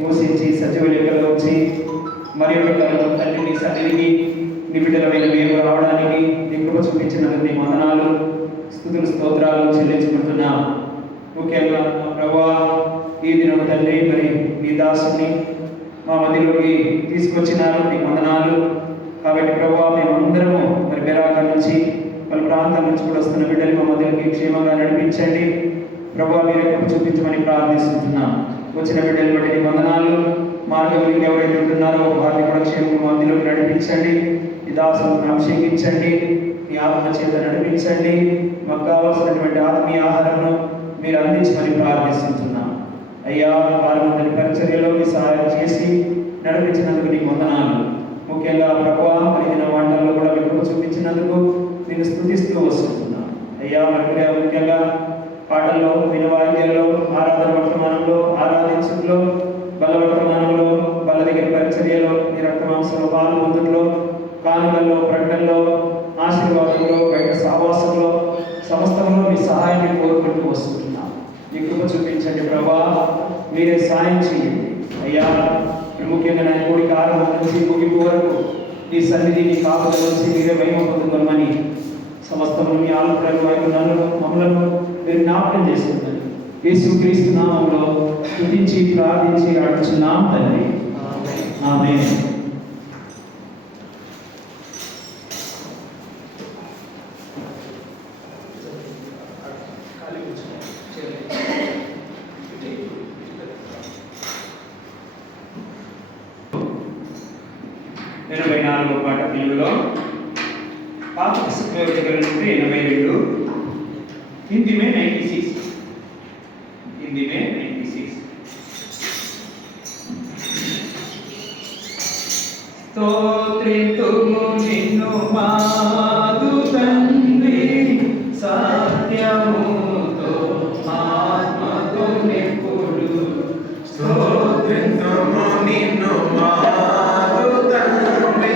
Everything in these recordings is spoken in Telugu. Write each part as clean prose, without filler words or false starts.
మోసించి సజీవ లెక్కలో వచ్చి మరి యొక్క తల్లి నీ సన్నిధికి నీ బిడ్డలమైన మేము రావడానికి నీ కృప చూపించినందుకు నీ వందనాలు, స్తుతులు, స్తోత్రాలు చెల్లించుకుంటున్నా. ముఖ్యంగా ప్రభువా ఈ దినం తండ్రి మరి నీ దాసుని మా మధ్యలోకి తీసుకొచ్చినారు, నీ వందనాలు. కాబట్టి ప్రభువా మేమందరము మరి బెరాక నుంచి వాళ్ళ ప్రాంతం నుంచి కూడా వస్తున్న బిడ్డలు మా మధ్యలోకి క్షేమంగా నడిపించండి ప్రభువా, మీరు కృప చూపించమని ప్రార్థిస్తున్నాం. వచ్చిన బిడ్డలు బట్టి నీ వందనాలు. మార్గంలోకి ఎవరైతే ఉంటున్నారో వారిని కూడా క్షేమంగా మధ్యలోకి నడిపించండి. ఈ దాసులను అభిషేకించండి, మీ ఆత్మ చేత నడిపించండి. మాకు కావాల్సినటువంటి ఆత్మీయ ఆహారంను మీరు అందించమని ప్రార్థిస్తున్నాం. అయ్యా వారి పరిచర్యలో మీ సహాయం చేసి నడిపించినందుకు నీకు వందనాలు. ముఖ్యంగా ప్రభువా మరి దిన వంటల్లో కూడా మీ కృప చూపించినందుకు నేను స్తుతిస్తూ వస్తున్నాం. అయ్యా మరి ముఖ్యంగా పాటల్లో, వినవాయిద్యాల్లో, ఆరాధన వర్తమానంలో, ఆరాధించడంలో, బలవర్తమానంలో, బల దగ్గర పరిచర్యలో, నీ రక్తమాంసంలో పాల్గొందులో, కానుకల్లో, ప్రకటనలో, ఆశీర్వాదంలో, బయట సావాసంలో, సమస్తంలో మీ సహాయాన్ని కోరుకుంటూ వస్తున్నాం. నీ కృప చూపించండి ప్రభా, మీరే సాయం చేయండి. అయ్యా ముఖ్యంగా నా కోడికి ఆరంభం నుంచి ముగింపు వరకు నీ సన్నిధి, నీ కాపుదల నుంచి మీరే మహిమ పొందుకోమని సమస్తము మీ ఆలోచనలు వైపు నన్ను మమ్మలను మీరు జ్ఞాపకం చేస్తుందని యేసుక్రీస్తు నామములో స్తుతించి ప్రార్థించి అడుగుచున్నాం తండ్రి, ఆమేన్. పాట తెలుగులో పాత పుస్తకం నుండి 82, హిందీ మే 96, హిందీ మే 96. స్తోత్రితుము నిన్ను మాదు తండ్రి, సత్యముతో ఆత్మతో నింపుడు. స్తోత్రితుము నిన్ను మాదు తండ్రి,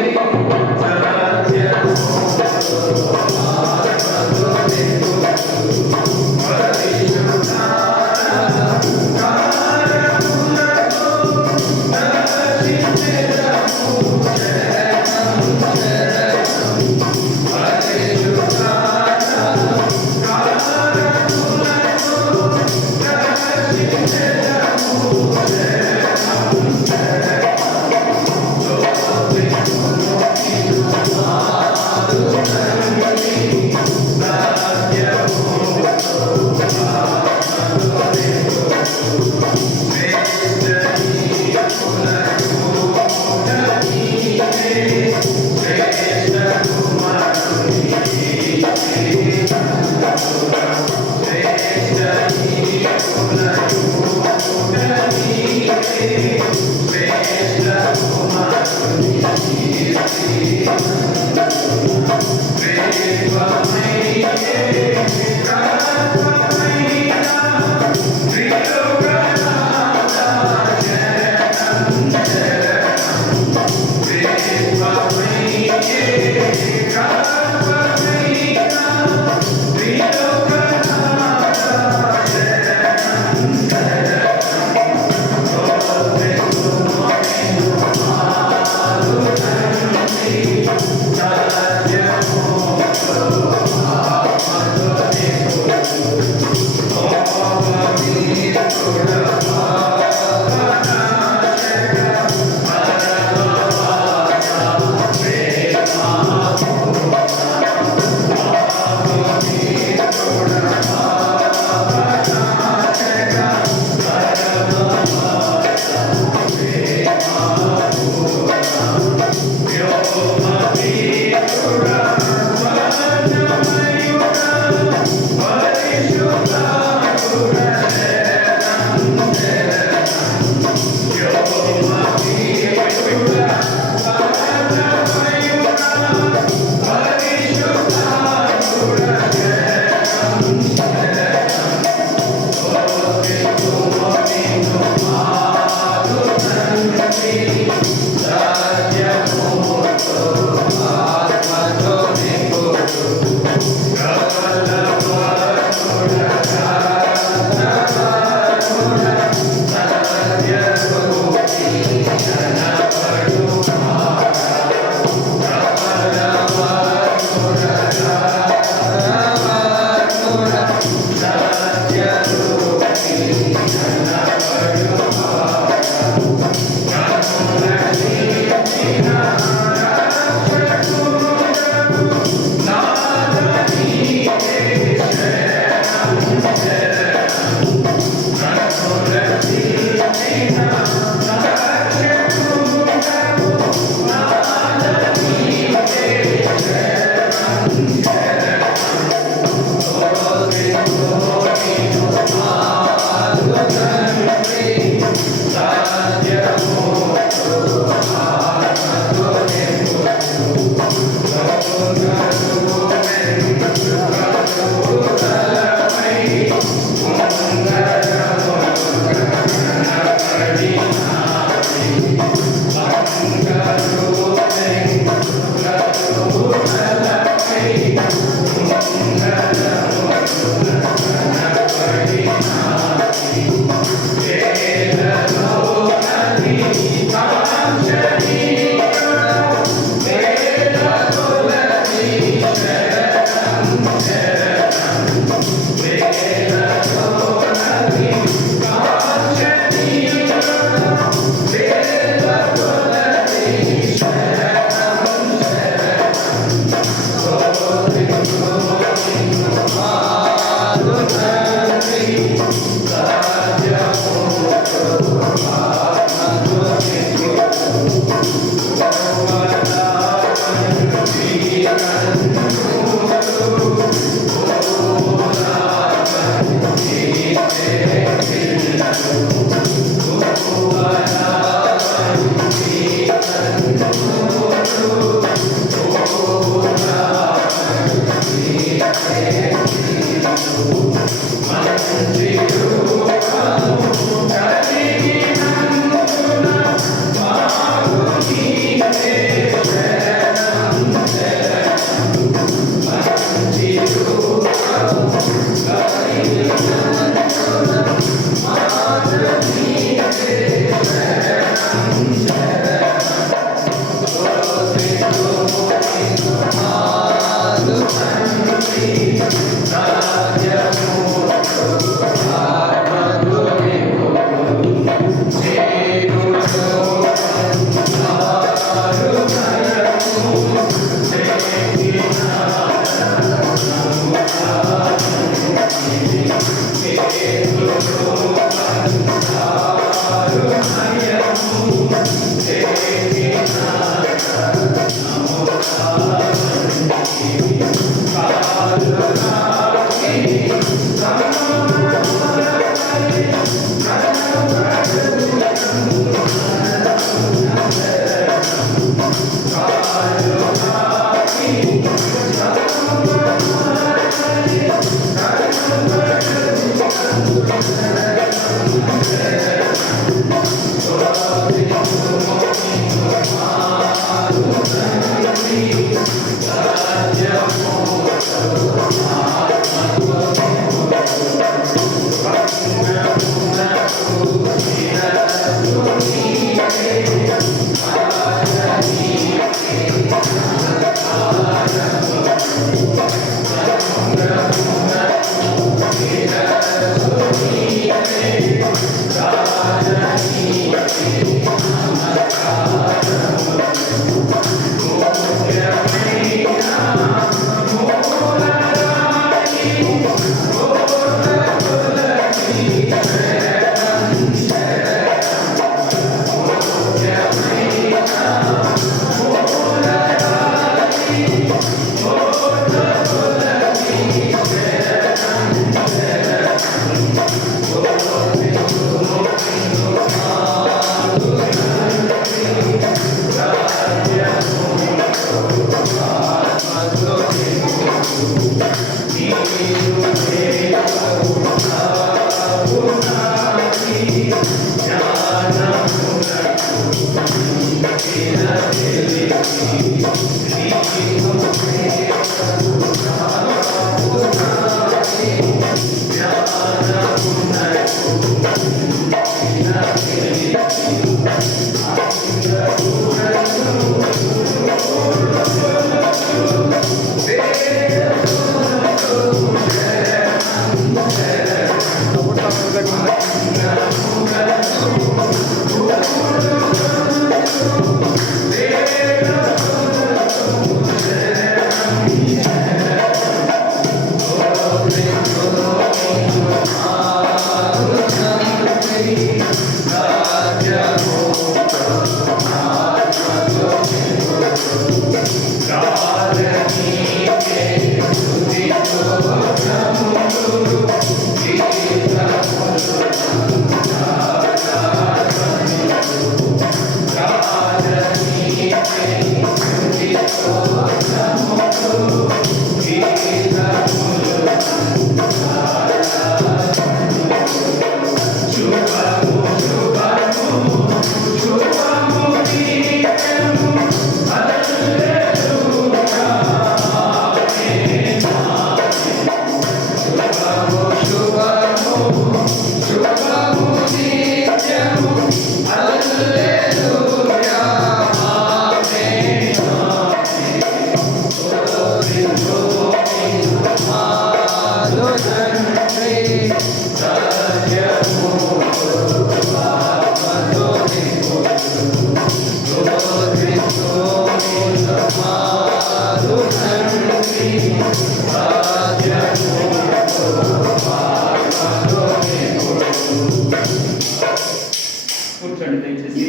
కూర్చోండి దయచేసి.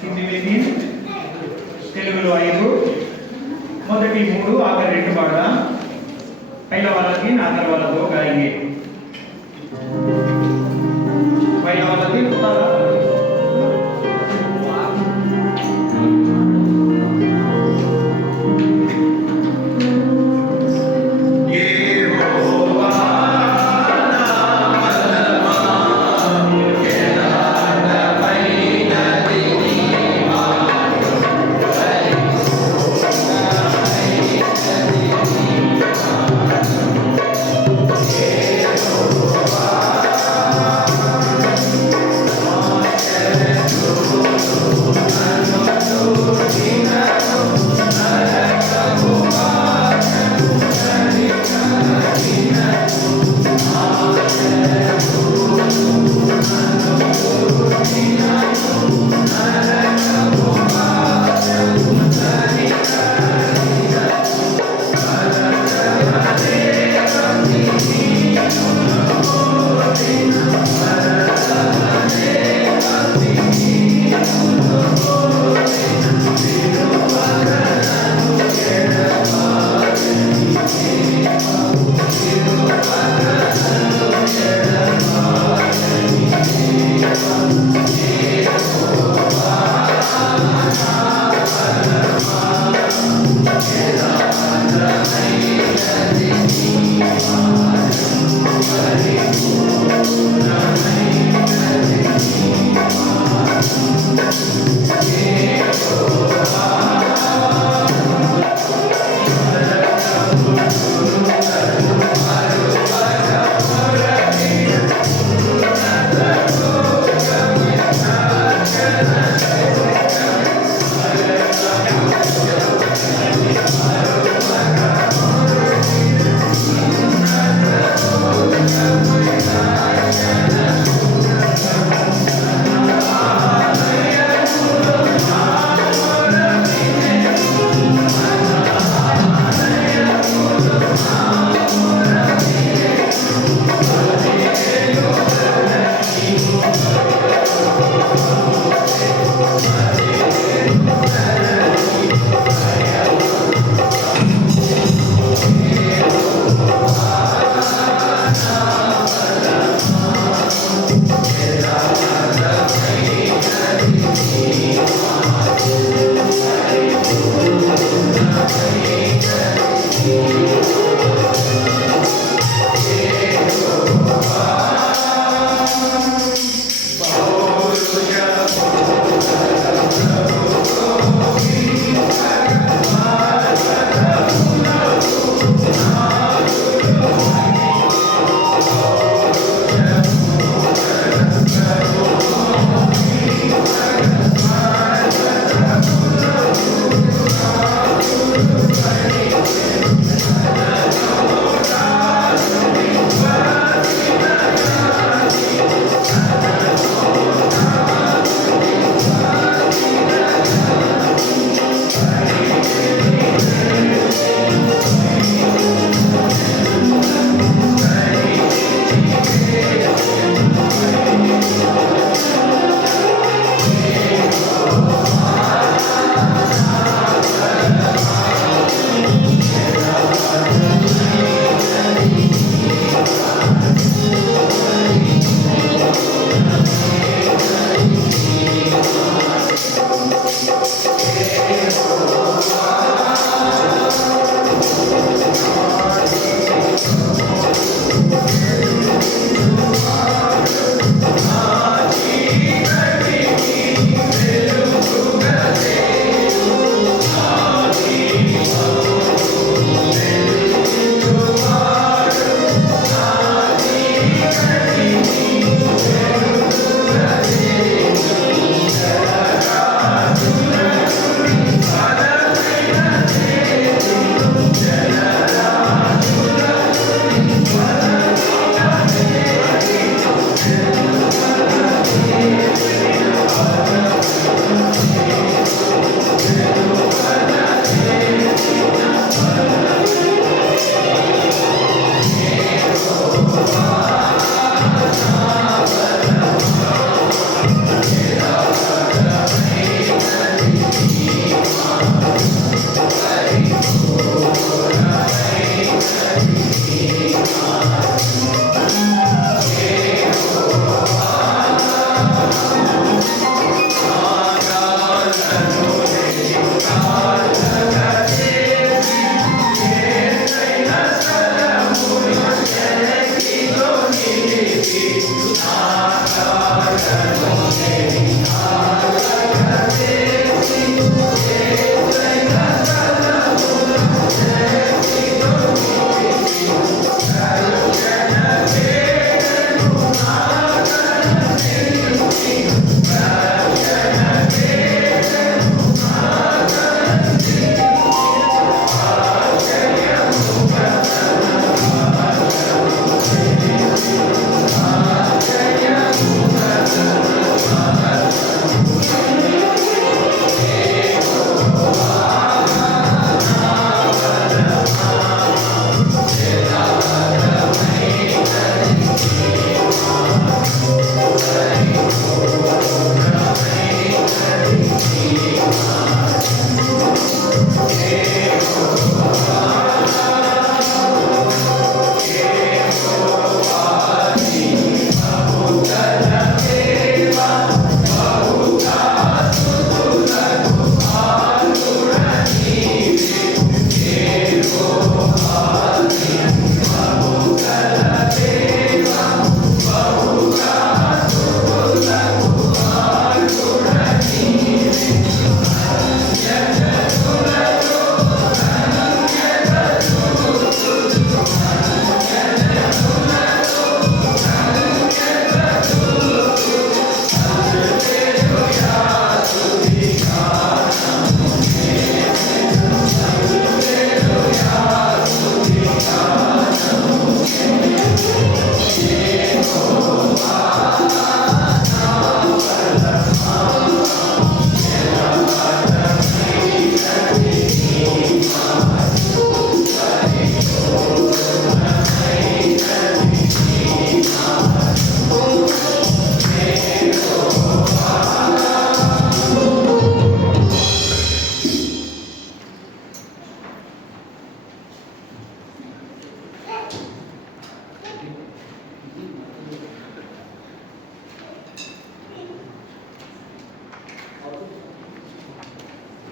హిందీ తెలుగులో 5, మొదటి 3, ఆఖరి 2 పాట. पहला वाला 3, आखिर वाला 2 गाएंगे. पहला वाला 3 उतारा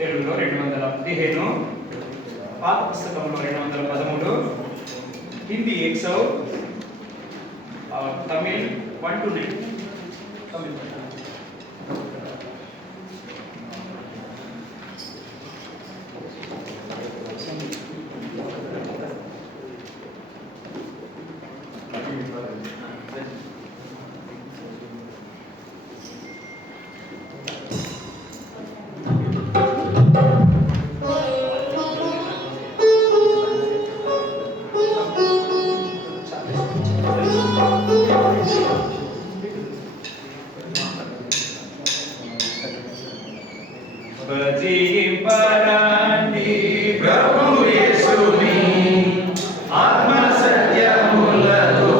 తెలుగులో 215, పాత పుస్తకంలో 213, హిందీ 100 और तमिल 129 तमिल భజింపరాండి ప్రభు యేసుని ఆత్మ సత్యములతో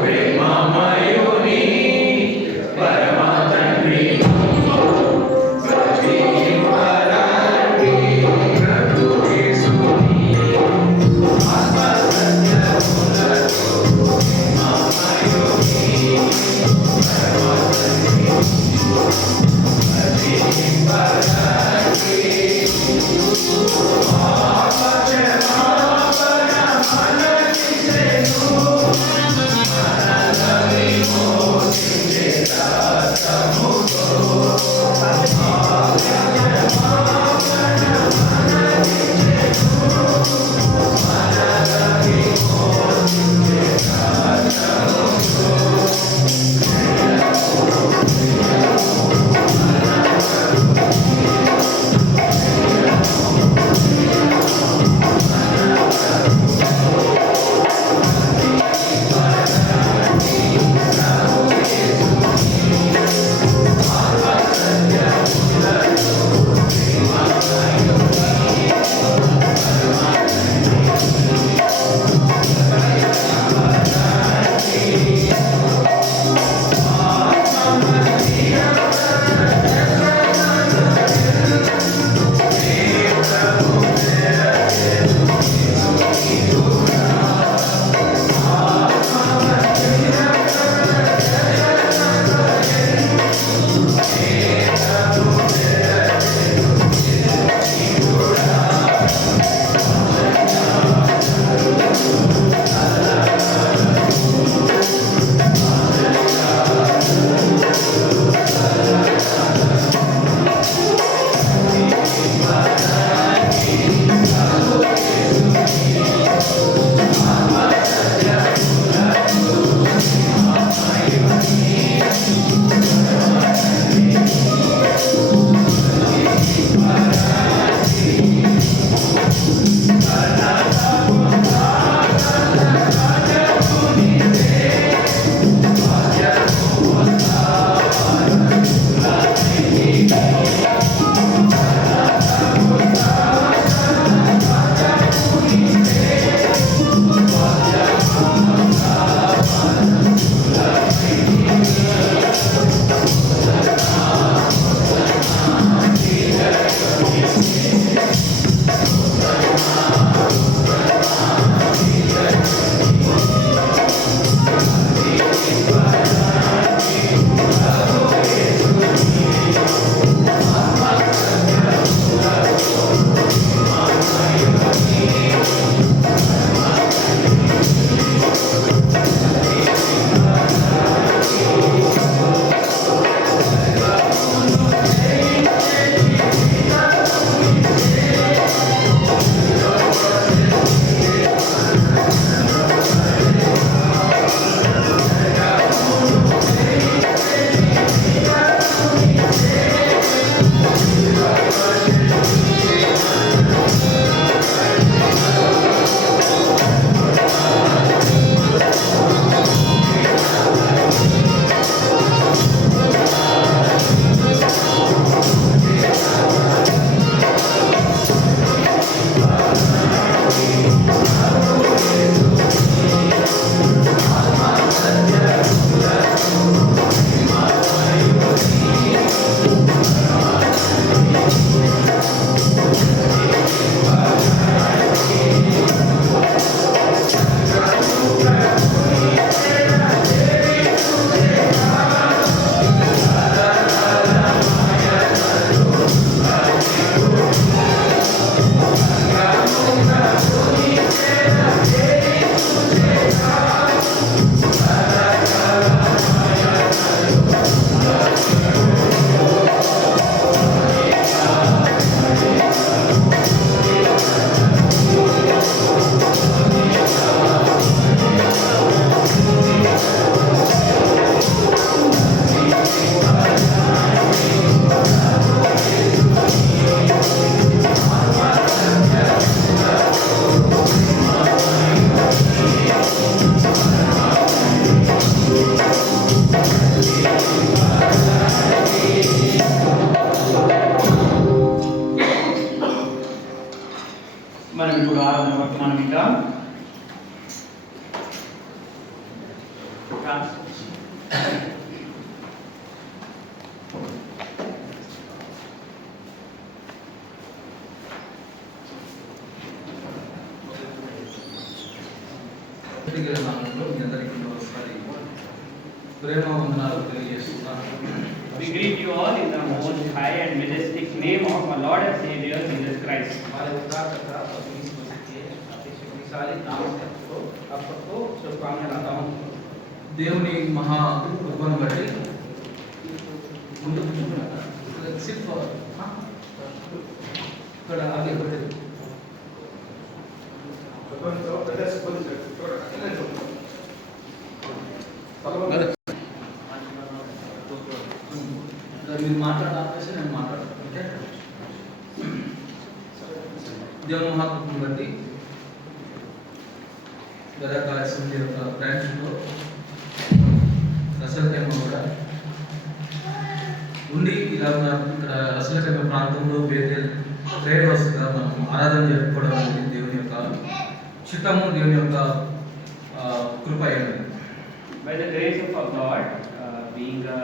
ప్రేమమయుని పరమ తండ్రి. భజింపరాండి ప్రభు యేసుని ఆత్మ సత్యములతో ప్రేమమయుని పరమ తండ్రి. భజింపరాండి పరిశుద్ధ నామంలో మీ అందరికీ ఒకసారి ప్రేమ వందనాలు తెలియజేస్తున్నాను. We greet you all in the most high and majestic name of our Lord and Savior Jesus Christ. हमारे उद्धारकर्ता प्रभु यीशु मसीह के अति शक्तिशाली नाम से आप सबको शुभकामनाएं लाता हूँ। దేవుని మహా కృపను బట్టి ముందు సిర్ఫ్ ఇక్కడ ఆగే పెట్టేది మీరు మాట్లాడాల్సి నేను మాట్లాడతాను. ఓకే, దేవుని మహాకృపను బట్టి గదక అసెంబ్లీ యొక్క బ్రాంచ్లో రసలకేమ కూడా ఉండి ఇలాగ ఇక్కడ రసలకేమ ప్రాంతంలో ప్రేయర్ హౌస్గా మనం ఆరాధన జరుపుకోవడం అనేది దేవుని యొక్క చిత్తము, దేవుని యొక్క కృప అయినది. By the grace of our God, being a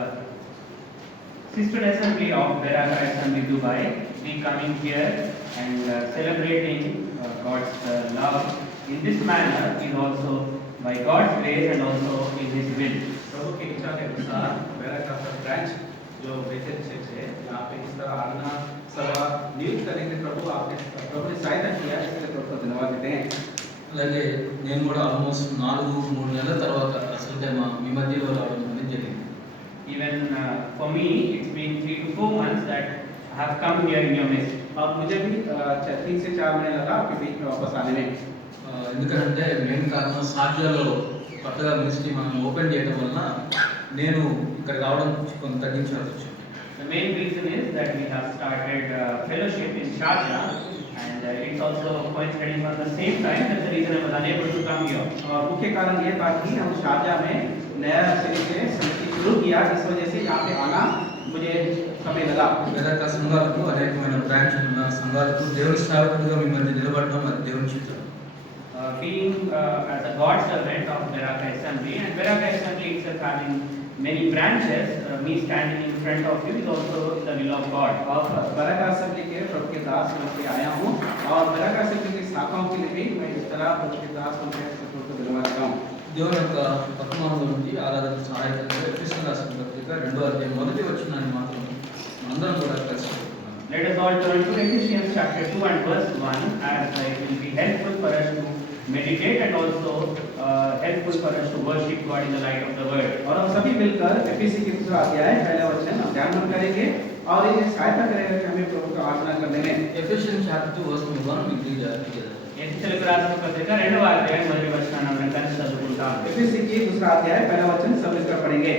sister assembly of Beraka Assembly Dubai, we coming here and celebrating God's love in this manner is also by God's grace and also in His will. प्रभु की इच्छा के अनुसार बैरका ब्रांच जो बेथेल चर्च है यहाँ पे इस तरह आराधना सभा नियुक्त करने के प्रभु प्रभु ने सहायता किया, इसके लिए प्रभु को धन्यवाद देते हैं। అలాగే నేను కూడా ఆల్మోస్ట్ 4-3 నెలల తర్వాత అసలు మీ మధ్యలో రావడం అనేది జరిగింది. Even for me, it's been 3 to 4 months that I have come here in your midst. अब मुझे भी 3 से 4 महीने लगा आपके बीच में वापस आने में। ఎందుకంటే మెయిన్ కారణం సాధ్యాలో కొత్తగా మినిస్ట్రీ మనం ఓపెన్ చేయడం వలన నేను ఇక్కడ రావడం కొంత తగ్గించాల్సి వచ్చింది. The main reason is that we have started fellowship in Sharjah, and it's also coinciding on the same time. That's the reason I was unable to come here. और मुख्य कारण ये था कि हम शारजा में नया सिरे से समिति शुरू किया, इस वजह से यहाँ पे आना मुझे समय लगा। వేరొక సంఘాలకు అనేకమైన బ్రాంచ్లు ఉన్న సంఘాలకు దేవుని సేవకుడిగా మీ మధ్య నిలబడడం అది దేవుని చిత్తం. Being as a God servant of Beraka Assembly, and Beraka Assembly itself having many branches, me standing in front of you is also in the will of God. और बैरका असेंबली के प्रभु के दास बन के आया हूँ और बैरका असेंबली की शाखाओं के लिए भी मैं इस तरह प्रभु के दास बन के प्रभु को धन्यवाद देता हूँ। దేవుని యొక్క వర్తమానంలో నుండి ఆరాధన సహాయకంగా ఎఫెసీయుల రాసిన పత్రిక 2వ అధ్యాయం 1వ వచనాన్ని మాత్రం అందరం కూడా కలిసి చదువుకుందాం. Let us all turn to Ephesians chapter 2 and verse 1, as it will be helpful for us to meditate and also helpful for us to worship God in the light of the word. और हम सभी मिलकर एफएसी के 2 अध्याय पहला वचन हम ध्यान करेंगे और ये सहायता करेगा कि हमें प्रभु का आराधना करने में। Ephesians chapter 2 verse 1 we read together. ఎఫెసీయులకు రాసిన పత్రిక 2వ అధ్యాయం మొదటి వచనాన్ని మనం కలిసి చదువుకుంటాం. एफएसी की 2 अध्याय पहला वचन सब मिलकर पढ़ेंगे।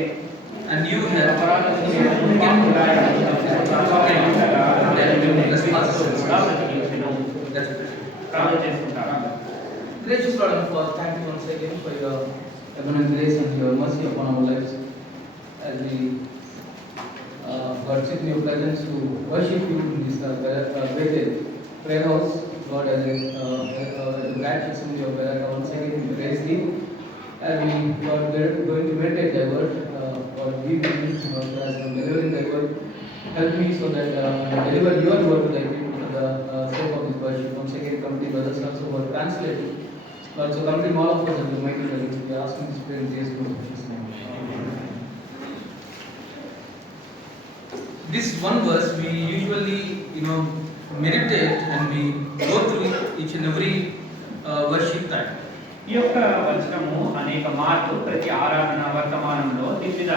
And you have ప్రార్థన చేసుకుంటాం. Gracious Lord and Father, thank you once again for your abundant grace and your mercy upon our lives as we God sit in your presence to worship you in this Bethel prayer house. God, as a branch assembly of Beraka, once again we praise thee as we God we're going to meditate thy word. God, give me as I'm delivering thy word, help me so that I deliver your word to thy people for the sake of this worship. Once again come to the brothers also who are translated. Lord, so come to all of us and the mighty name. We are asking this prayer in Jesus' name. This one verse we usually, meditate and we go through each and every worship time. ఈ యొక్క వచనము అనేక మార్లు ప్రతి ఆరాధన వర్తమానంలో దీని మీద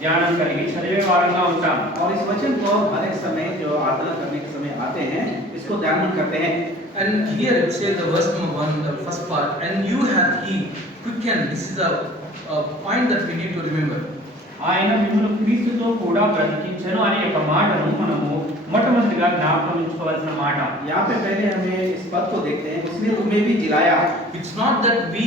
ధ్యానం కలిగి చదివే వారంగా ఉంటాం. और इस वचन को हर एक समय जो आराधना करने के समय आते हैं इसको ध्यान करते हैं। And here it says the verse number 1, the first part, and you have he quickened. This is a point that we need to remember. ఆయన మిమ్మల్ని క్రీస్తుతో కూడా బ్రతికించెను అనే ఒక మాటను మనము మొట్టమొదటిగా జ్ఞాపకం ఉంచుకోవాల్సిన మాట. यहाँ पे पहले हमें इस पद को देखते हैं, उसने तुम्हें भी जिलाया। It's not that we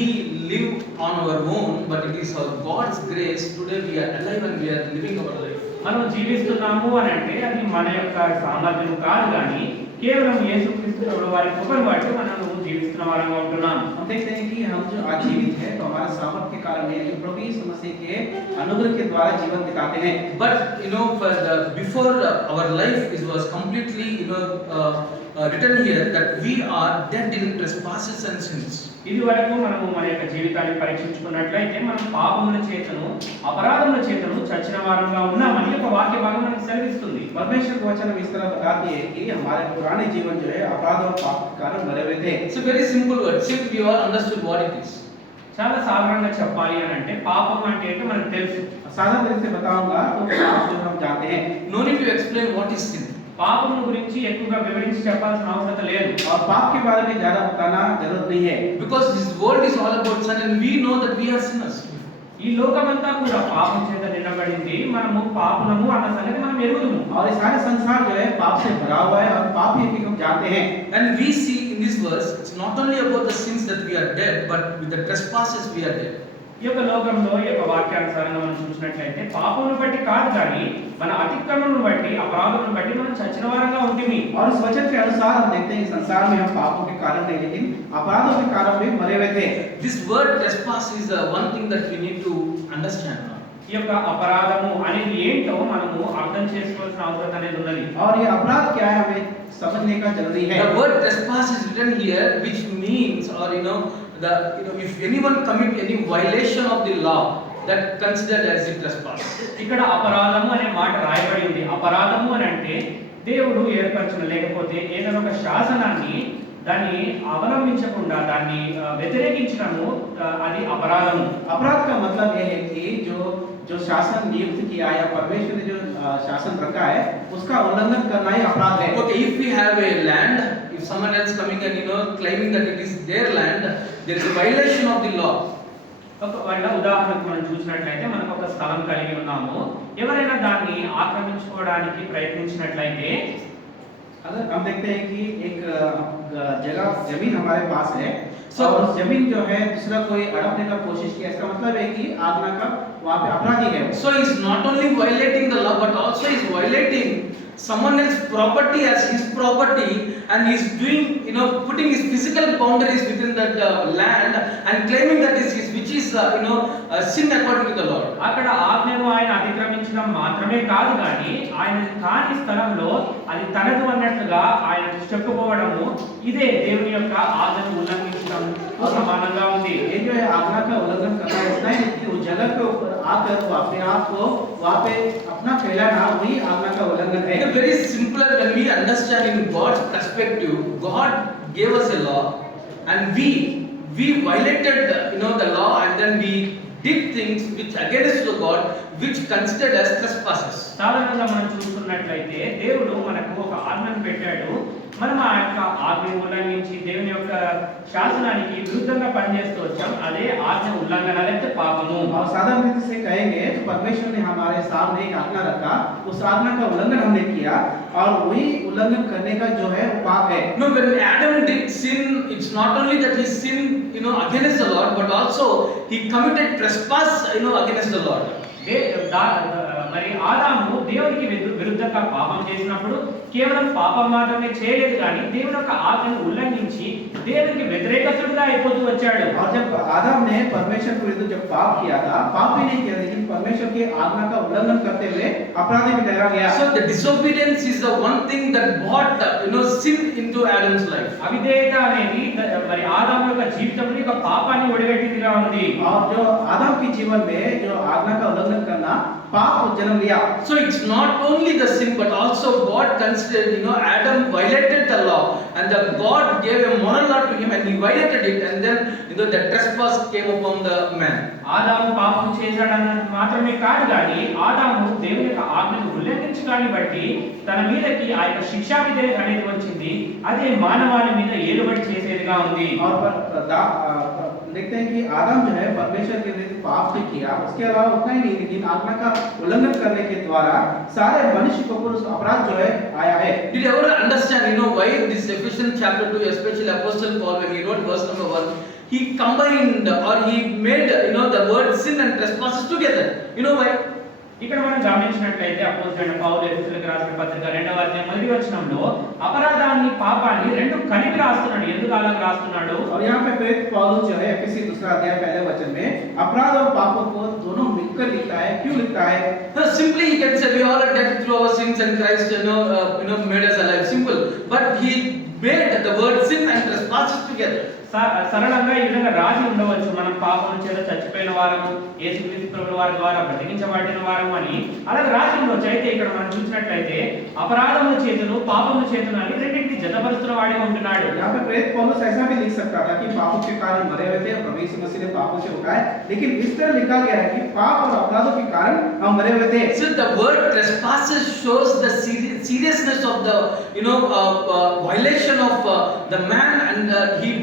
live on our own, but it is our God's grace. Today we are alive and we are living our life. మనం జీవిస్తున్నాము అని అంటే అది మన యొక్క సామర్థ్యం కాదు, కానీ కేవలం యేసుక్రీస్తు ప్రభువు వారి కృపను బట్టి మనము జీవిస్తున్న వారంగా ఉంటున్నాం. हम देखते हैं कि हम जो आज जीवित है तो हमारे सामर्थ के कारण नहीं, जो प्रभु यीशु मसीह के अनुग्रह के द्वारा जीवन दिखाते हैं. But before our life was completely written here that we are dead in trespasses and sins. ఇది వరకు మనము మన యొక్క జీవితాన్ని పరీక్షించుకున్నట్లయితే మనం పాపముల చేతను అపరాధముల చేతను చచ్చిన వారంగా ఉన్నామని యొక్క వాక్య భాగం మనకు సెలవిస్తుంది. परमेश्वर का वचन इस तरह बताती है कि हमारे पुराने जीवन जो है अपराध और पाप के कारण मरे हुए थे. It's a very simple word. Sin, we all understood what it is. చాలా సాధారణంగా చెప్పాలి అని అంటే పాపం అంటే ఏంటో మనకు తెలుసు. साधारण तरीके से बताऊंगा तो पाप जो हम जानते हैं. No need to explain what is sin. పాపం గురించి ఎక్కువగా వివరించి చెప్పాల్సిన అవసరం లేదు. और पाप के बारे में ज्यादा बताना जरूरत नहीं है. Because this world is all about sin and we know that we are sinners. ఈ లోకమంతా కూడా పాపం చేత నిండబడింది. మనము పాపులము అన్న సంగతి మనం ఎరుగుదుము. और ये सारे संसार जो है पाप से भरा हुआ है और पाप ही हम जानते हैं. And we see in this verse, it's not only about the sins that we are dead, but with the trespasses we are dead. ఈ యొక్క లోకంలో ఈ యొక్క వాక్యానుసారంగా మనం చూసినట్లయితే పాపమును బట్టి కాదు కానీ మన అతిక్రమణను బట్టి అపరాధమును బట్టి మనం చచ్చిన వారంగా ఉంటుంది. और इस वचन के अनुसार हम देखते हैं कि संसार में हम पापों के कारण नहीं लेकिन अपराधों के कारण भी मरे हुए थे. This word trespass is the one thing that we need to understand. ఈ యొక్క అపరాధము అనేది ఏంటో మనము అర్థం చేసుకోవాల్సిన అవసరం అనేది ఉన్నది. और ये अपराध क्या है हमें समझने का जरूरी है. The word trespass is written here, which means, or if anyone commit any violation of the law, that considered as a trespass. ఇక్కడ అపరాధము అనే మాట రాయబడి ఉంది. అపరాధము అని అంటే దేవుడు ఏర్పరచిన లేకపోతే ఏదైనా ఒక శాసనాన్ని దాన్ని అవలంబించకుండా దాన్ని వ్యతిరేకించడము అది అపరాధము. अपराध का मतलब यह है कि जो शासन नियुक्त किया या परमेश्वर ने जो शासन रखा है उसका उल्लंघन करना ही अपराध है. Okay, if we have a land, if someone else coming and claiming that it is their land, there is a violation of the law. ఒకవేళ ఉదాహరణకు మనం చూసినట్లయితే మనకు ఒక స్థలం కలిగి ఉన్నాము. ఎవరైనా దాన్ని ఆక్రమించుకోవడానికి ప్రయత్నించినట్లయితే अगर हम देखते हैं कि एक जगह जमीन हमारे पास है So- और उस जमीन जो है दूसरा कोई हड़पने का कोशिश किया, इसका मतलब है कि आज्ञा का वहाँ पे अपराधी है. So he's not only violating the law, but also he's violating someone else's property as his property, and he's doing, putting his physical boundaries within that land and claiming that is his, which is, sin according to the Lord. అక్కడ ఆజ్ఞను ఆయన అతిక్రమించడం మాత్రమే కాదు కానీ ఆయన కాని స్థలంలో అది తనదు అన్నట్లుగా ఆయన చెప్పుకోవడము ఇదే దేవుని యొక్క ఆజ్ఞను ఉల్లంఘించడం సమానంగా ఉంది. ये जो है आज्ञा का उल्लंघन करना है, इतना ही नहीं कि उस जगह के ऊपर आकर वो अपने आप को वहाँ पे अपना फैलाना वही आज्ञा का उल्लंघन है. It's very simpler when we understand in God's perspective. God gave us a law, and we violated the law, and then we did things which against the God, which considered as trespasses. సాధారణంగా మనం చూసుకున్నట్లయితే దేవుడు మనకు ఒక ఆజ్ఞను పెట్టాడు. మనం ఆ యొక్క ఆజ్ఞను ఉల్లంఘించి దేవుని యొక్క శాసనానికి విరుద్ధంగా పనిచేస్తూ వచ్చాం. అదే ఆజ్ఞ ఉల్లంఘన లేకపోతే పాపము. और साधारण रीति से कहेंगे तो परमेश्वर ने हमारे सामने एक आज्ञा रखा, उस आज्ञा का उल्लंघन हमने किया और वही उल्लंघन करने का जो है वो पाप है. No, when Adam did sin, it's not only that he sinned, against the Lord, but also he committed trespass, against the Lord. మరి ఆదాము దేవునికి విరుద్ధంగా పాపం చేసినప్పుడు కేవలం పాపం మాత్రమే చేయలేదు కానీ దేవుని యొక్క ఆజ్ఞను ఉల్లంఘించి దేవునికి వ్యతిరేకస్తుడిగా అయిపోతూ వచ్చాడు. और जब आदम ने परमेश्वर के विरुद्ध जब पाप किया था, पाप ही नहीं किया लेकिन परमेश्वर की आज्ञा का उल्लंघन करते हुए अपराधी भी ठहरा गया. So the disobedience is the one thing that brought sin into Adam's life. అవిధేయత అనేది మరి ఆదాము యొక్క జీవితంలో ఒక పాపాన్ని ఒడిగట్టిదిగా ఉంది. और जो आदम के जीवन में जो आज्ञा का उल्लंघन करना पाप जन्म लिया. So it's not only the sin, but also God considered, Adam violated the law, and the God gave a moral law to him, and he violated it, and then the trespass came upon the man. ఆదాము పాపం చేశాడన్నది మాత్రమే కాదు కానీ ఆదాము దేవుని యొక్క ఆజ్ఞను ఉల్లంఘించడాన్ని బట్టి తన మీదకి ఆ యొక్క శిక్షా విధి అనేది వచ్చింది. అదే మానవాళి మీద ఏలుబడి చేసేదిగా ఉంది. और देखते हैं कि आदम जो है परमेश्वर के विरुद्ध पाप भी किया, उसके अलावा उतना ही नहीं लेकिन आज्ञा का उल्लंघन करने के द्वारा सारे मनुष्य को ऊपर उस अपराध जो है आया है. Did you ever understand, why this Ephesians chapter 2, especially Apostle Paul, when he wrote verse number 1, he combined or he made, the word sin and trespasses together. You know why? ఇక్కడ మనం గమనించినట్లయితే అపోస్తలుడైన పౌలు ఎఫెసీయులకు రాసిన పత్రిక 2వ అధ్యాయం 1వ వచనంలో అపరాధాన్ని పాపాన్ని రెండు కలిపి రాస్తున్నాడు. ఎందుకు అలా రాస్తున్నాడు? और यहाँ पे प्रेरित पौलुस जो है एफएसी 2 अध्याय पहले वचन में अपराध और पापों को दोनों मिलकर लिखता है। क्यों लिखता है? So simply he can say we all are dead through our sins and Christ made us alive. Simple. But he made the word sin and trespasses together. సరళంగా ఈ విధంగా రాసి ఉండవచ్చు, మనం పాపం చేత చచ్చిపోయిన వారము, యేసుక్రీస్తు ప్రభువు వారి ద్వారా బ్రతికించబడిన వారము అని అలాగే రాసి ఉండవచ్చు. అయితే ఇక్కడ మనం చూసినట్లయితే అపరాధముల చేతును పాపముల చేతును అని రెండింటిని జతపరుస్తున్న వాడే ఉంటున్నాడు. यहाँ पे प्रेरित पौलुस ऐसा भी लिख सकता था कि पापों के कारण मरे हुए थे, प्रभु यीशु मसीह ने पापों से उठाए, लेकिन इस तरह लिखा गया है कि पाप और अपराधों के कारण हम मरे हुए थे। So the word trespasses shows the seriousness of the violation of the man and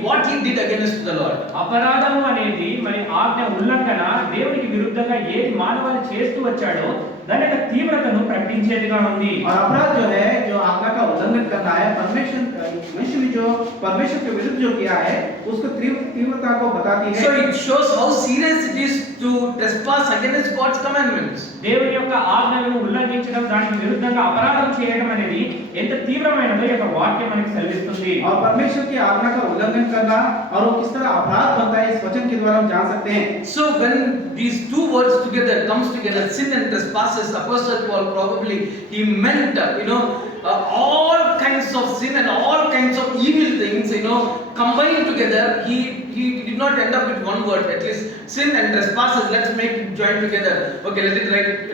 what he did against the Lord. అపరాధము అనేది మరి ఆజ్ఞ ఉల్లంఘన, దేవునికి విరుద్ధంగా ఏది మానవాళి చేస్తూ వచ్చాడో దాని యొక్క తీవ్రతను ప్రకటించేదిగా ఉంది. और अपराध जो है, जो आज्ञा का उल्लंघन करना है, परमेश्वर मनुष्य ने जो परमेश्वर के विरुद्ध जो किया है उसको तीव्रता को बताती है। So it shows how serious it is to trespass against God's commandments. దేవుని యొక్క ఆజ్ఞలను ఉల్లంఘించడం, దానికి విరుద్ధంగా అపరాధం చేయడం అనేది ఎంత తీవ్రమైనదో ఈ యొక్క వాక్యం మనకి సెలవిస్తుంది. और परमेश्वर की आज्ञा का उल्लंघन करना और वो किस तरह अपराध बनता है इस वचन के द्वारा हम जान सकते हैं। So when these two words together comes together, sin and trespasses, Apostle Paul probably he meant all kinds of sin and all kinds of evil things combined together. He did not end up with one word, at least sin and trespasses, let's make it join together. Okay,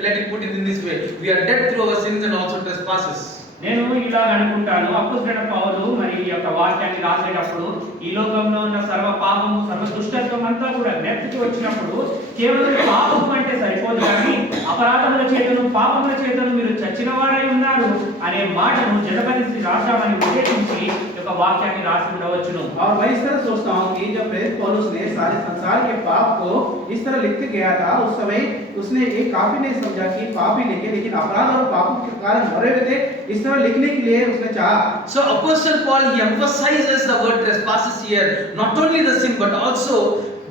let it put it in this way, we are dead through our sins and also trespasses. నేను ఇలా అనుకుంటాను, అపోస్తలుడైన పౌలు మరి ఈ యొక్క వాక్యాన్ని రాసేటప్పుడు ఈ లోకంలో ఉన్న సర్వ పాపము సర్వ దుష్టత్వం అంతా కూడా జ్ఞప్తికి వచ్చినప్పుడు కేవలం పాపం అంటే సరిపోదు కానీ అపరాధముల చేతను పాపముల చేతను మీరు చచ్చిన వారై ఉన్నారు అనే మాటను జతపరిచి రాద్దామని ఉద్దేశించి యొక్క వాక్యాన్ని రాసి ఉండవచ్చును. और मैं इस तरह सोचता हूँ कि जब प्रेरित पौलुस ने सारे संसार के पाप को इस तरह लिख के गया था, उस समय उसने ये काफी नहीं समझा कि पाप ही लिखे, लेकिन अपराध और पापों के कारण मरे हुए थे इस तरह लिखने के लिए उसने चाहा। So Apostle Paul he emphasizes the word trespasses here, not only the sin but also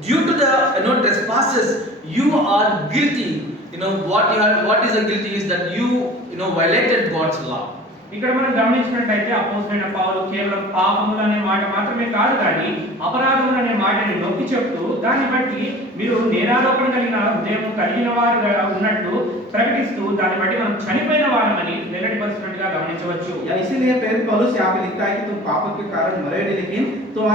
due to the trespasses you are guilty. What is the guilty is that you violated God's law. ఇక్కడ మనం గమనించినట్లయితే అపోస్తలుడైన పౌలు కేవలం పాపములు అనే మాట మాత్రమే కాదు కానీ అపరాధములు అనే మాటని నొక్కి చెప్తూ దాన్ని బట్టి మీరు నేరారోపణ కలిగిన హృదయం కలిగిన వారుగా ఉన్నట్టు ప్రకటిస్తూ దాన్ని బట్టి మనం చనిపోయిన వారమని వెల్లడిపరుస్తున్నట్టుగా గమనించవచ్చు. या इसीलिए प्रेरित पौलुस यहाँ पे लिखता है कि तुम पापों के कारण मरे नहीं, लेकिन तुम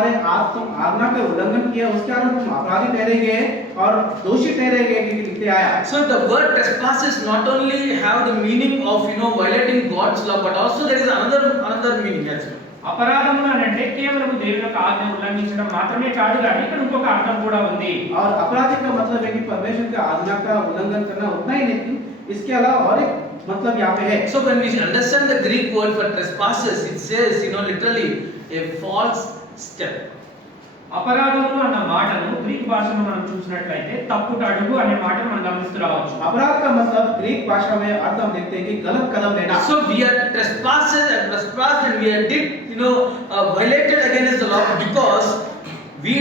आज्ञा का उल्लंघन किया उसके कारण तुम अपराधी ठहरेंगे और दोषी ठहरेंगे, क्योंकि लिखते आया। So the word trespasses not only have the meaning of violating God's law, but also there is another meaning as well. అపరాధములు అంటే కేవలం దేవుని యొక్క ఆజ్ఞ ఉల్లంఘించడం మాత్రమే కాదు కానీ ఇక్కడ ఇంకొక అర్థం కూడా ఉంది. और अपराधी का मतलब है कि परमेश्वर की आज्ञा का उल्लंघन करना उतना ही नहीं, इसके अलावा और एक मतलब यहाँ पे है। So when we understand the Greek word for trespasses, it says literally a false step. అపరాధములు అన్న మాటను గ్రీక్ భాషలో మనం చూసినట్లయితే తప్పుట అడుగు అనే మాటను మనం గమనిస్తూ రావచ్చు. अपराध का मतलब ग्रीक भाषा में अर्थ हम देखते हैं कि गलत कदम लेना। So we are trespassed and we are violated against the law because we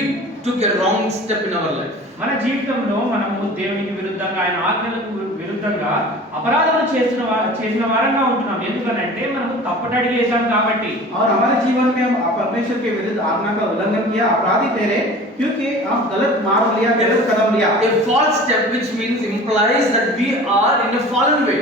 took a wrong step in our life. మన జీవితంలో మనము దేవునికి విరుద్ధంగా ఆయన ఆజ్ఞలకు విరుద్ధంగా అపరాధాలు చేసిన వారంగా ఉంటున్నాం. ఎందుకనంటే మనము తప్పటడుగు వేసాం కాబట్టి. और हमारे जीवन में हम परमेश्वर के विरुद्ध आज्ञा का उल्लंघन किया, अपराधी ठहरे, क्योंकि हम गलत मार्ग लिया, गलत कदम लिया। A false step which implies that we are in a fallen way.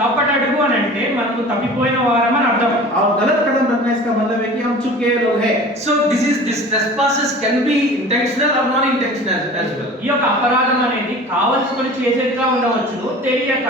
తప్పటడుగు అని అంటే మనకు తప్పిపోయిన వారం అని అర్థం. और गलत कदम रखना इसका मतलब है कि हम चूक गए लोग हैं। So this trespasses can be intentional or non intentional as well. ఈ యొక్క అపరాధం అనేది కావలసుకొని చేసేదిగా ఉండవచ్చు, తెలియక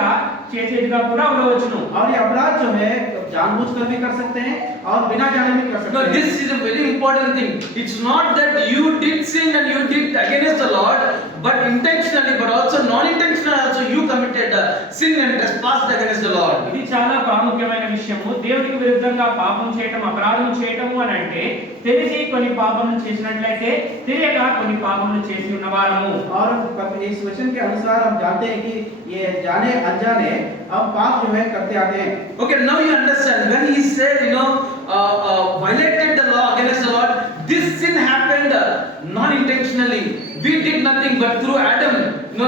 చేసేదిగా కూడా ఉండవచ్చును. और ये अपराध जो है जानबूझकर भी कर सकते हैं और बिना जाने भी कर सकते No, हैं। this is a very important thing. It's not that you did sin and you did against the Lord, but intentionally, but also non-intentionally also you committed sin and trespassed against the Lord. ఇది చాలా ప్రాముఖ్యమైన విషయము. దేవునికి విరుద్ధంగా పాపం చేయటం, అపరాధం చేయటము అని అంటే తెలిసి కొన్ని పాపములు చేసినట్లయితే తెలియక కొన్ని పాపములు చేసి ఉన్నవారము. और इस वचन के अनुसार हम जानते हैं कि ये जाने अनजाने हम पाप जो है करते आते हैं। Okay, now you understand when he said violated the law against the Lord, this sin happened non-intentionally. We did nothing, but through Adam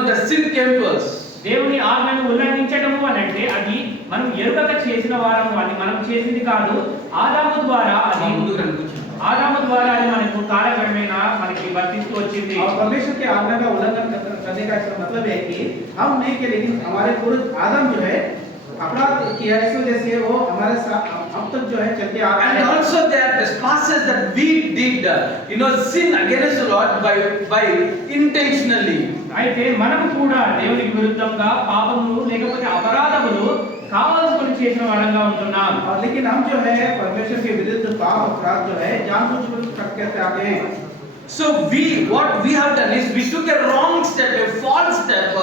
the sin came to us. దేవుని ఆజ్ఞను ఉల్లంఘించడం అంటే అది మనం ఎరుకగా చేసిన వారము, అది మనం చేసింది కాదు. ఆదాము ద్వారా అది మనకు కాలక్రమేణా మనకి వర్తిస్తూ వచ్చింది. और परमेश्वर के आज्ञा का उल्लंघन करने का इसका मतलब है कि हम नहीं किए, लेकिन हमारे पूर्व आदम जो है अपराध किया, इस वजह से वो हमारे साथ अब तक जो है चलते आ रहा And है. also there are trespasses that we did, sin against the Lord by intentionally. అయితే మనము కూడా దేవునికి విరుద్ధంగా పాపములు లేకపోతే అపరాధములు కావాల్సుకొని చేసిన వారంగా ఉంటున్నాం. और लेकिन हम जो है परमेश्वर के विरुद्ध पाप अपराध जो है जानबूझकर करते आते हैं. So what we have done is we took a wrong step, a false step,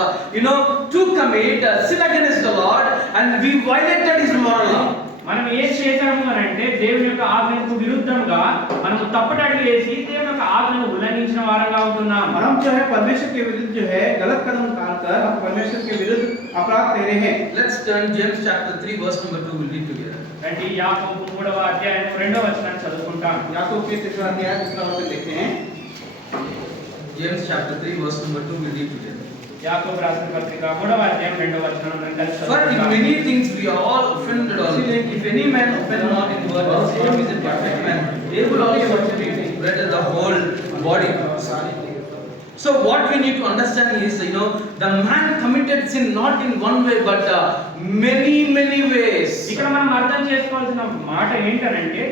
to commit sin against the Lord, and we violated His moral law. మనం ఏం చేశాము అని అంటే దేవుని యొక్క ఆజ్ఞకు విరుద్ధంగా మనము తప్పటడుగు వేసి దేవుని యొక్క ఆజ్ఞను ఉల్లంఘించిన వారంగా ఉంటున్నాం. हम जो है परमेश्वर के विरुद्ध जो है गलत कदम उठाकर हम परमेश्वर के विरुद्ध अपराध कर रहे हैं. Let's turn James chapter 3 verse number 2, we'll read together. రండి యాకోబు 3వ అధ్యాయం 2వ వచనాన్ని చదువుకుంటాం. याकूब के 3 अध्याय 2 वचन देखते हैं. James chapter 3 verse number 2, we'll read together. యాకోబు రాసిన పత్రిక 3వ అధ్యాయం 2వ వచనం నుండి కలిసి For in చదువుకుందాం. many things we are all offended all. If any man offend not in word, the same is a perfect man, able also to be better the whole body. So what we need to understand is, the man committed sin not in one way but many ways. ఇక్కడ మనం అర్థం చేసుకోవాల్సిన మాట ఏంటంటే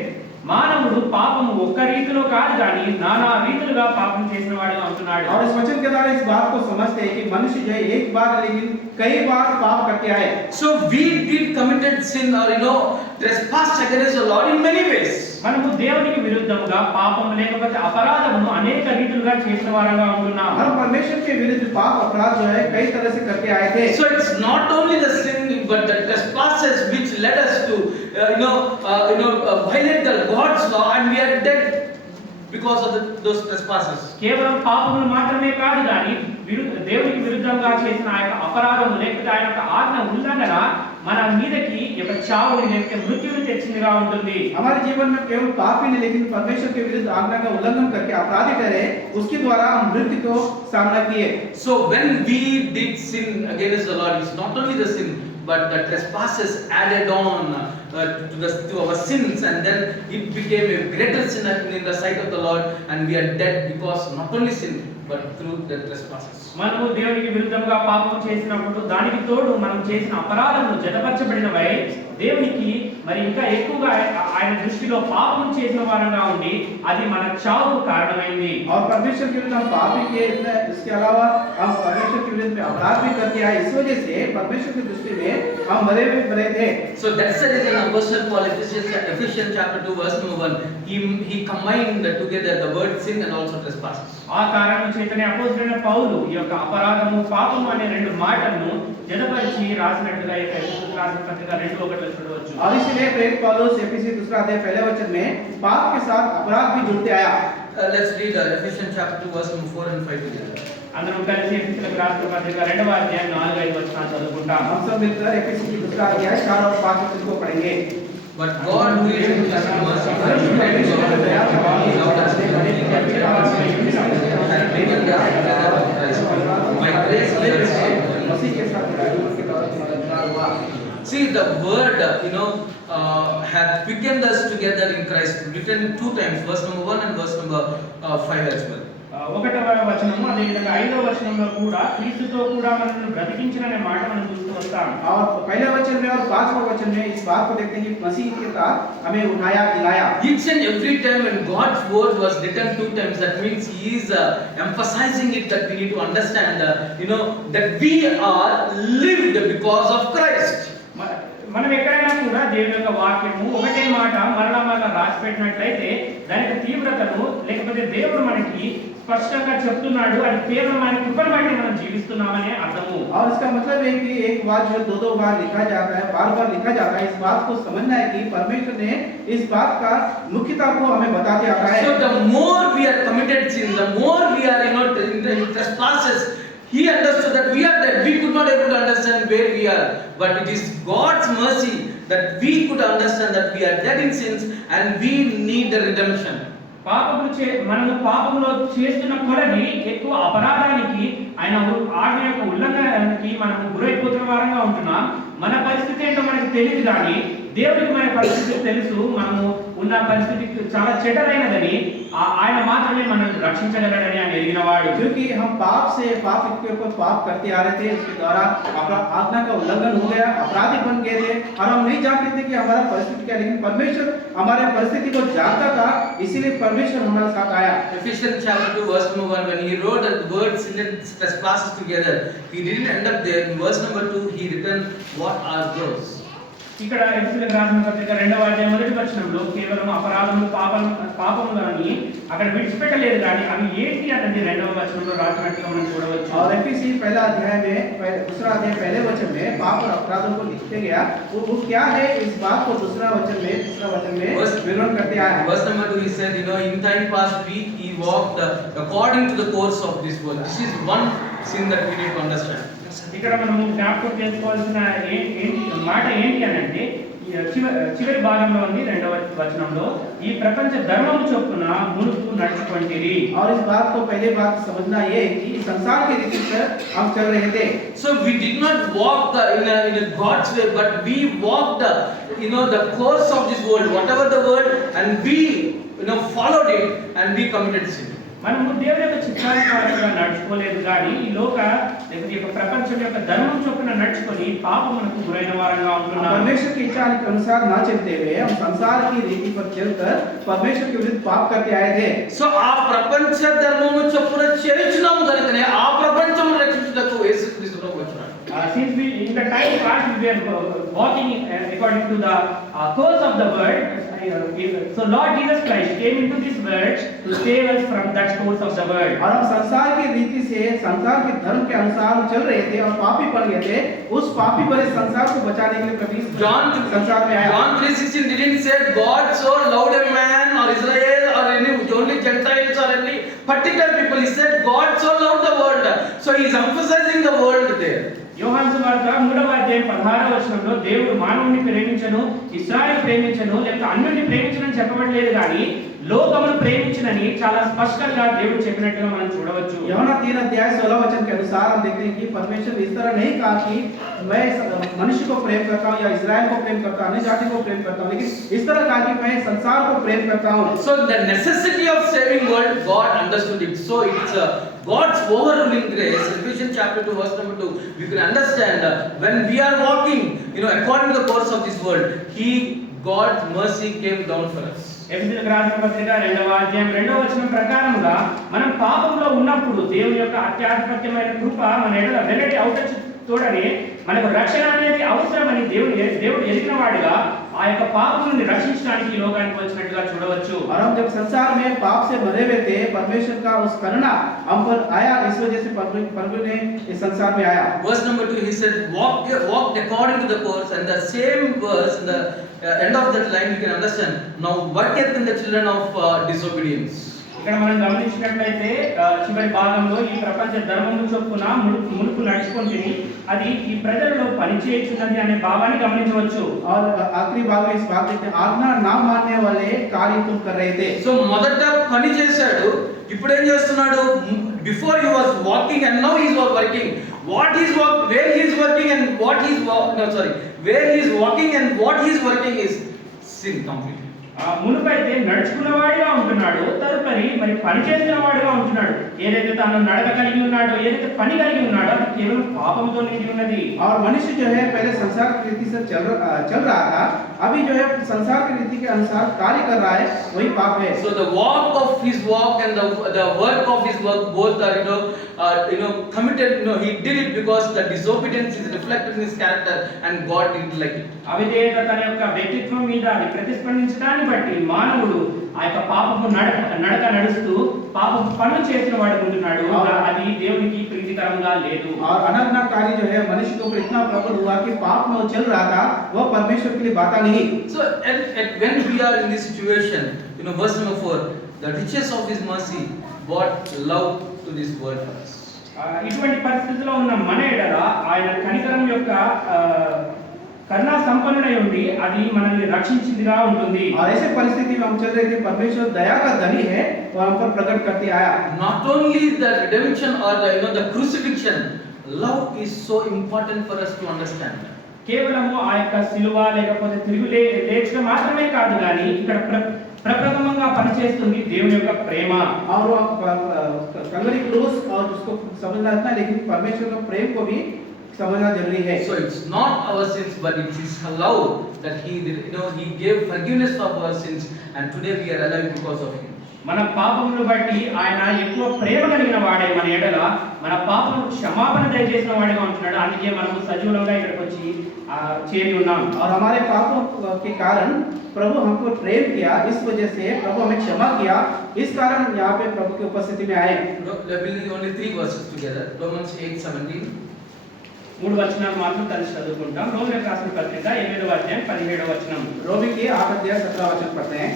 మానవుడు పాపము ఒక్క రీతిలో కాదు కానీ నానా రీతులుగా పాపం చేసిన వాడుగా ఉంటున్నాడు. और इस वचन के द्वारा इस बात को समझते हैं कि मनुष्य जो है एक बार लेकिन कई बार पाप करके आए. So we did committed sin or trespassed against the Lord in many ways. మనము దేవునికి విరుద్ధంగా పాపం లేకపోతే అపరాధమును అనేక రీతులుగా చేసిన వారంగా ఉంటున్నాం. हम परमेश्वर के विरुद्ध पाप अपराध जो है कई तरह से करके आए थे. So it's not only the sin but the trespasses which led us to violate the God's law, and we are dead because of those trespasses. కేవలం పాపములు మాత్రమే కాదు కానీ దేవునికి విరుద్ధంగా చేసిన ఆ యొక్క అపరాధము లేకపోతే ఆయన యొక్క ఆజ్ఞ ఉల్లంఘన మన మీదకి యొక్క చావుని లేకపోతే మృత్యుని తెచ్చిందిగా ఉంటుంది. हमारे जीवन में केवल पाप ही नहीं, लेकिन परमेश्वर के विरुद्ध आज्ञा का उल्लंघन करके अपराधी ठहरे, उसके द्वारा हम मृत्यु को सामना किए. So when we did sin against the Lord, it's not only the sin but the trespasses added on to our sins, and then it became a greater sin in the sight of the Lord, and we are dead because not only sin but through the trespasses. మనము దేవునికి విరుద్ధంగా పాపం చేసినప్పుడు దానికి తోడు మనం చేసిన అపరాధములు జతపరచబడినవై దేవునికి మరి ఇంకా ఎక్కువగా ఆయన దృష్టిలో పాపం చేసిన వారంగా ఉండి అది మన చావుకు కారణమైంది. और परमेश्वर के विरुद्ध हम पाप भी किए, इसके अलावा हम परमेश्वर के विरुद्ध में अपराध भी करके आए. इस वजह से परमेश्वर की दृष्टि में हम मरे थे. So that's the reason Apostle Paul, Ephesians chapter 2 verse number 1, he combined together the word sin and also trespasses. ఆ కారణం చేతనే అపోస్తలుడైన పౌలు ఈ యొక్క అపరాధము పాపము అనే రెండు మాటలను జతపరిచి రాసినట్టుగా ఈ ఎఫెసీయులకు రాసిన పత్రిక 2:1 చూడవచ్చు. और इसीलिए प्रेरित पौलुस एफिसी 2 अध्याय पहले वचन में पाप के साथ अपराध भी जुड़ते आया. Let's read Ephesians chapter 2 verse number 4 and 5 together. అందరం కలిసి ఎఫెసీయులకు రాసిన పత్రిక 2వ అధ్యాయం 4-5 వచనాలు చదువుకుంటాం. हम सब मिलकर एफिसी की 2 अध्याय 4 और 5 वचन को पढ़ेंगे. But God who is rich in mercy and loved us and taken us by grace he has saved. मसीह के साथ के द्वारा हमारा उद्धार हुआ. See, the word had quickened us together in Christ, written 2 times, verse number 1 and verse number 5 as well. 1వ వచనము అదే విధంగా 5వ వచనంలో కూడా క్రీస్తుతో కూడా మనల్ని బ్రతికించిననే మాట మనం చూస్తూ వస్తాం. और पहले वचन में और 5वें वचन में इस बात को देखते हैं कि मसीह के साथ हमें उठाया दिलाया. Each and every time when God's word was written 2 times, that means He is emphasizing it that we need to understand, that we are lived because of Christ. మనం ఎక్కడైనా కూడా దేవుని యొక్క వాక్యము ఒకటే మాట మరలా రాసి పెట్టినట్లయితే దానికి తీవ్రతను లేకపోతే దేవుడు మనకి స్పష్టంగా చెప్తున్నాడు, అది కేవలం ఆయన కృపను బట్టి మనం జీవిస్తున్నామనే అర్థము. और इसका मतलब है कि एक बार जो 2 बार लिखा जाता है, बार-बार लिखा जाता है, इस बात को समझना है कि परमेश्वर ने इस बात का मुख्यता को हमें बताते आता है. So the more we are committed sin, the more we are in trespasses, he understood that we are dead. We could not able to understand where we are, but it is God's mercy that we could understand that we are dead in sins and we need the redemption. మనము పాపములో చేస్తున్న కొలది ఎక్కువ అపరాధానికి ఆయన ఆజ్ఞ యొక్క ఉల్లంఘనకి మనము గురైపోతున్న వారంగా ఉంటున్నాం. మన పరిస్థితి ఏంటో మనకు తెలియదు కానీ దేవుడికి మన పరిస్థితి తెలుసు. మనము ఉన్న పరిస్థితి చాలా చెడ్డరైనదని, ఆయన మాత్రమే మనల్ని రక్షించగలడని ఆయన ఎరిగినవాడు. क्योंकि हम पाप के ऊपर पाप करते आ रहे थे, उसके द्वारा आज्ञा का उल्लंघन हो गया, अपराधी बन गए थे और हम नहीं जानते थे कि हमारा परिस्थिति क्या है, लेकिन परमेश्वर हमारे परिस्थिति को जानता था, इसीलिए परमेश्वर हमारे साथ आया। Ephesians chapter 2 verse number 1, when he wrote the word sin and trespasses together, he didn't end up there. In verse number 2 he written what are those. ఇక్కడ ఎఫెసీయులకు రాసిన పత్రిక 2వ అధ్యాయం 1వ వచనంలో కేవలం అపరాధములు పాపములు అని అక్కడ విడిచిపెట్టలేదు కానీ అవి ఏంటి అన్నది 2వ వచనంలో రాసినట్టుగా మనం చూడవచ్చు. और एफिसी पहला अध्याय में दूसरा अध्याय पहले वचन में पाप और अपराधों को लिखते गया, वो क्या है इस बात को तीसरा वचन में विवरण करते आया। Verse number 2 he said, you know, in time past he walked according to the course of this world. This is one sin that we need to understand. ఇక్కడ మనము జ్ఞాపకం చేసుకోవాల్సిన మాట ఏంటి అని అంటే చివరి భాగంలో ఉంది 2వ వచనంలో, ఈ ప్రపంచ ధర్మము చొప్పున మునుపు నడుచుకొంటిరి. और इस बात को पहले बात समझना ये है कि संसार के रीति से हम चल रहे थे. So we did not walk in a God's way, but we walked the course of this world, whatever the word, and we followed it and we committed sin. మనము దేవుని యొక్క చిత్తానుసారంగా నడుచుకోలేదు కానీ ఈ లేకపోతే ఈ ప్రపంచం యొక్క ధర్మం చొప్పున నడుచుకొని పాపమునకు గురైన వారంగా ఉంటున్నాము. परमेश्वर की इच्छा के अनुसार ना चलते हुए हम संसार की रीति पर चलकर परमेश्वर के विरुद्ध पाप करते आए थे. సో ఆ ప్రపంచ ధర్మము చొప్పున చేయుచున్నాము కనుకనే ఆ ప్రపంచమును రక్షించుటకు యేసుక్రీస్తును వచ్చాడు. Since we in the time past we were walking according to the course of the world, so Lord Jesus Christ came into this world to save us from that course of the world. और हम संसार की रीति से संसार के धर्म के अनुसार चल रहे थे और पापी बन गए थे. उस पापी भरे संसार को बचाने के लिए प्रभु संसार में आया. John 3:16 didn't say God so loved a man or Israel or any only Gentiles or any particular people. He said God so loved the world. So he is emphasizing the world there. యోహాను సువార్త 3వ అధ్యాయం 16వ వచనంలో దేవుడు మానవుని ప్రేమించను, ఇశ్రాయేలు ప్రేమించను, లేక అన్యుని ప్రేమించనని చెప్పబడలేదు కానీ లోకమును ప్రేమించనని చాలా స్పష్టంగా దేవుడు చెప్పినట్టుగా మనం చూడవచ్చు. యోహాना 3 अध्याय 16 वचन के अनुसार हम देखते हैं कि परमेश्वर इस तरह नहीं कहा कि मैं मनुष्य को प्रेम करता हूं या इस्राएल को प्रेम करता हूं, अन्य जाति को प्रेम करता हूं, लेकिन इस तरह कहा कि मैं संसार को प्रेम करता हूं. So the necessity of saving world, God understood it. So it's God's overruling grace. Ephesians chapter 2 verse number 2, we can understand when we are walking according to the course of this world, God's mercy came down for us. ఎఫెసీయులకు రాసిన పత్రిక 2వ అధ్యాయం 2వ వచనం ప్రకారముగా మనం పాపంలో ఉన్నప్పుడు దేవుని యొక్క అత్యాధిపత్యమైన కృప మన ఎడల వెల్లడి అవుట తోడనే మనకు రక్షణ అనేది అవసరమని దేవుడు ఎరిగిన వాడిగా ఆ యొక్క పాపం నుండి రక్షించడానికి ఈ లోకానికి వచ్చినట్టుగా చూడవచ్చు. और हम जब संसार में पाप से भरे हुए थे, परमेश्वर का उस करुणा हम पर आया, इस वजह से प्रभु ने इस संसार में आया. Verse number 2 he said walked according to the course, and the same verse in the end of that line you can understand, now worketh in the children of disobedience. ఇక్కడ మనం గమనించినట్లయితే చివరి భాగంలో ఈ ప్రపంచ ధర్మము చొప్పున మునుపు నడుచుకొని అది ఈ ప్రజలలో పనిచేయుచున్నది అనే భావాన్ని గమనించవచ్చు. और आखिरी भाग में इस भाग में आज्ञा ना मानने वाले कार्य तुम कर रहे थे. సో మొదట పని చేశాడు, ఇప్పుడు ఏం చేస్తున్నాడు? Before he was walking and now he is working. What he is where he is working and what he is where he is walking and what he is working is sin completely. మునుపైతే నడుచుకున్నవాడిగా ఉంటున్నాడు, తదుపరి మరి పని చేసిన వాడిగా ఉంటున్నాడు. ఏదైతే తాను నడక కలిగి ఉన్నాడో, ఏదైతే పని కలిగి ఉన్నాడో అది కేవలం పాపంతో నిండి ఉన్నది. और मनुष्य जो है पहले संसार की रीति से चल रहा था, अभी जो है संसार की रीति के अनुसार कार्य कर रहा है, वही पाप है. So the walk of his walk and the work of his work both are committed. He did it because the disobedience is reflected in his character and God didn't like it. అవిధేయత తన యొక్క వ్యక్తిత్వం మీద అది ప్రతిస్పందించడాన్ని బట్టి మానవుడు ఆ యొక్క పాపపు నడక నడుస్తూ పాపపు పనులు చేసిన వాడు ఉంటున్నాడు. అది దేవునికి ప్రీతికరంగా లేదు. और अनर्थकारी जो है मनुष्य के ऊपर इतना प्रबल हुआ कि पाप में वो चल रहा था, वो परमेश्वर के लिए बाता नहीं. So when we are in this situation, verse number 4, the riches of his mercy brought love to this world for us. ఇటువంటి పరిస్థితిలో ఉన్న మన ఎడల ఆయన కనికరం యొక్క కరుణా సంపన్నుడై ఉండి అది మనల్ని రక్షించిందిగా ఉంటుంది. और ऐसे परिस्थिति में हम चल रहे थे, परमेश्वर दया का धनी है और हम पर प्रकट करते आया. Not only the redemption or the crucifixion, love is so important for us to understand. కేవలము ఆ యొక్క సిలువ లేకపోతే తిరుగు లేచడం మాత్రమే కాదు, కానీ ఇక్కడ ప్రప్రథమంగా పనిచేస్తుంది దేవుని యొక్క ప్రేమ. और कंगरी क्रूस और उसको समझना था, लेकिन परमेश्वर का प्रेम को भी समझना जरूरी है. So it's not our sins, but it is His love that He did, He gave forgiveness of our sins, and today we are alive because of Him. మన పాపములను బట్టి ఆయన ఎక్కువ ప్రేమ కలిగిన వాడే మన ఎడల మన పాపములకు క్షమాపణ దయచేసిన వాడిగా ఉంటున్నాడు. అందుకే మనము సజీవులంగా ఇక్కడికి వచ్చి చేరి ఉన్నాం. और हमारे पापों के कारण प्रभु हमको प्रेम किया, इस वजह से प्रभु हमें क्षमा किया, इस कारण यहाँ पे प्रभु की उपस्थिति में आए. We'll read only 3 verses together. Romans 8:17. 3 వచనాలు మాత్రం కలిసి చదువుకుంటాం. రోమీయులకు రాసిన పత్రిక 8వ అధ్యాయం 17వ వచనం. रोमी के 8 अध्याय 17 वचन पढ़ते हैं.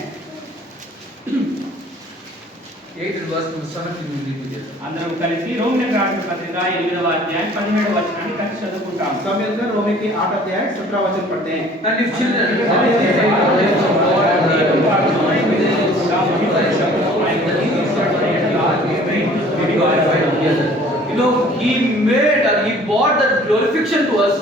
8 and verse number 17 we read together. అందరం కలిసి రోమీయులకు రాసిన పత్రిక 8వ అధ్యాయం 17వ వచనాన్ని కలిసి చదువుకుంటాం. सब मिलकर रोमी के 8 अध्याय 17 वचन पढ़ते हैं. And if children He made or He brought that glorification to us,